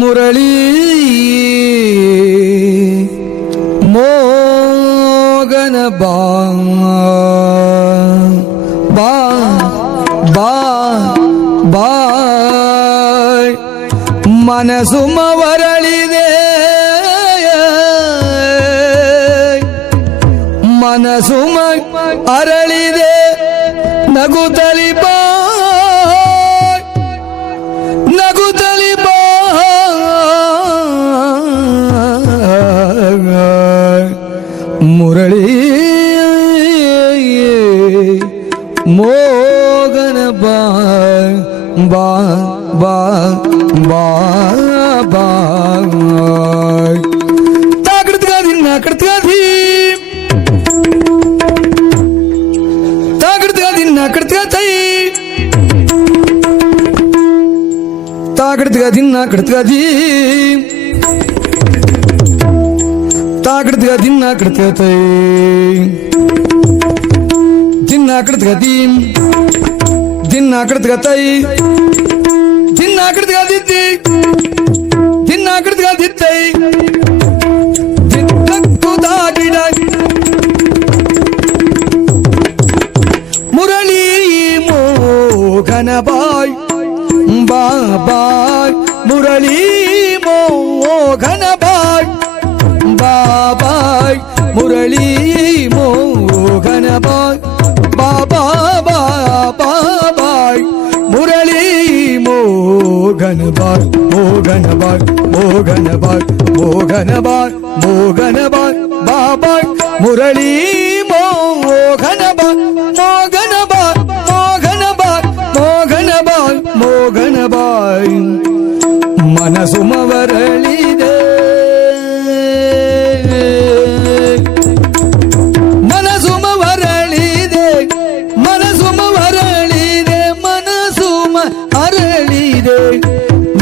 ಮುರಳಿ ಮೋಗನ ಬಾ ಬಾ ಬಾ ಬಾ. ಮನಸ್ಸು ಮವರಳಿದೆ ಮನಸ್ಸು ಮ ಅರಳಿದೆ ನಗುತ್ತಲಿ ಬಾ ನಗುತ್ತಲಿ मुरली मोगन बा बा बा बा बा ताकृतिकाधीन नाकृतिकाधीन ताकृतिकाधीन नाकृतिकाधीन ताकृतिकाधीन తాకడుతుగా తిన్నాకడుతుతాయి తిన్నాకడుతుగా దీం తిన్నాకడుతుగా తాయి తిన్నాకడుతుగా దిద్ది తిన్నాకడుతుగా దిత్తాయి മോഗന ബാർ മോഗന ബാർ മോഗന ബാർ മോഗന ബാർ മോഗന ബാർ ബാബാ മുരളീ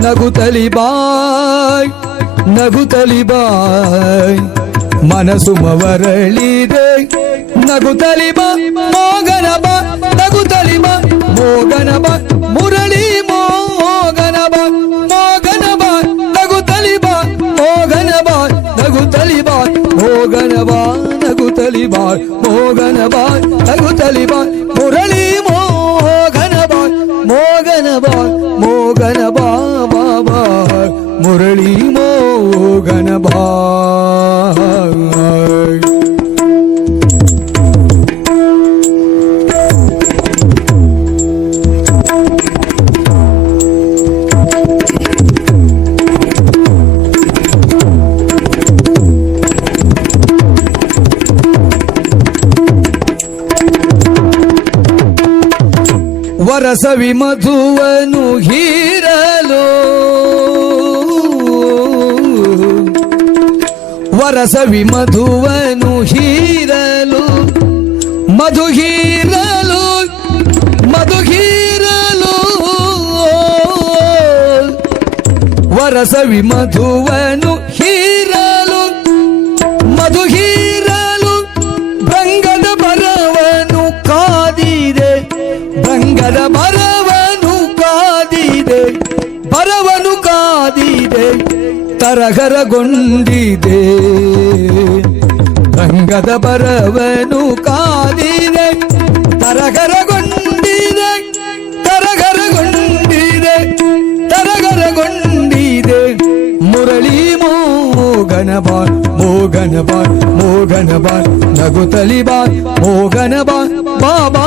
ನಗುತ್ತಲಿ ಬಾಯ್ ನಗುತಲಿ ಬಾಯ್. ಮನಸ್ಸು ಮವರಳಿದೆ ನಗುತಲಿ ಬಾ, ಮೋಗನ ಬಾ ನಗುತಲಿ ಬಾ, ಮೋಗನ ಬಾ, ಮುರಳಿ ವರಸವಿ ಮಧುವನು ಹೀರಲು. ವರಸವಿ ಮಧುವನು ಹೀರಲು. ಮಧು ಹೀರಲು ಮಧು ಹೀರಲು. ವರಸವಿ ಮಧುವನು ಹೀರಲು ಅದರ ಬರವನು ಕಾದಿದೆ ಬರವನು ಕಾದಿದೆ, ತರಗರಗೊಂಡಿದೆ. ರಂಗದ ಬರವನು ಕಾದಿದೆ, ತರಗರಗೊಂಡಿದೆ ತರಗರಗೊಂಡಿದೆ ತರಗರಗೊಂಡಿದೆ. ಮುರಳಿ ಮೋಗನಬಾಳ್ ಮೋಗನಬಾಳ್ ಮೋಗನಬಾಳ್ ನಗುತಲಿಬಾಳ್ ಮೋಗನಬಾಳ್ ಬಾಬಾ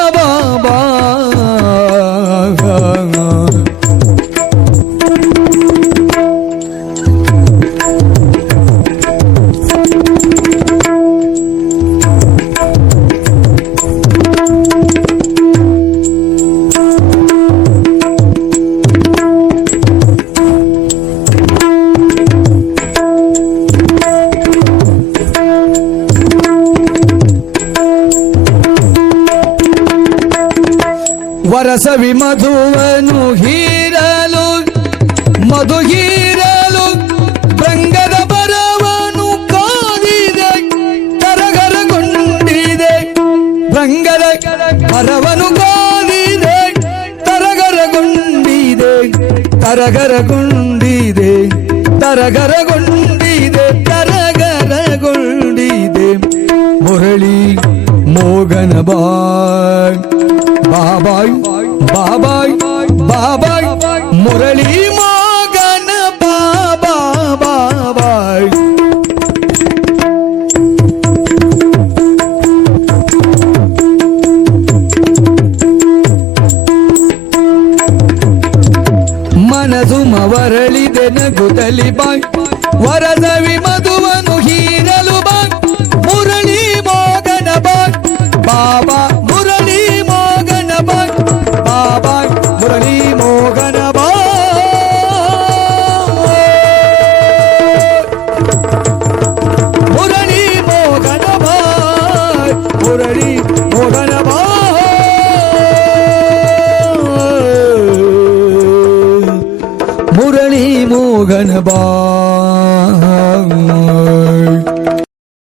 ವರಸವಿ ಮಧುವನು ಹೀರಲು, ಮಧು ಹೀರಲು, ರಂಗದ ಬರವನು ಕಾದಿದೆ ತರಗರಗೊಂಡಿದೆ ರಂಗದ ಬರವನು ಕಾದಿದೆ ತರಗರಗೊಂಡಿದೆ ತರಗರಗೊಂಡಿದೆ ತರಗರಗೊಂಡಿದೆ ತರಗರಗೊಂಡಿದೆ ಮುರಳಿ ಮೋಗನ ಬಾಯ್, ಬಾಬಾಯ್. ಬಾಬಾಯ್ ಮುರಳಿ ಮೋಗನ ಬಾಬಾ ಬಾಬಾಯ್ ಮನದು ಮವರಳಿದೆ ನಗುತ್ತಲಿ ಬಾಯ್ ವರದವಿ ಮಧುವನು ಹೀರಲು ಬಾಯ್ ಮುರಳಿ ಮೋಗನ ಬಾಯ್ ಬಾಬಾ ಮುರಳಿ ಮೋಗನ ಬಾಯ್ ಬಾಬಾ ಮುರಳಿ ಬಾಯ್ ಮುರಳಿ ಮೋಗನ ಬಾಯ್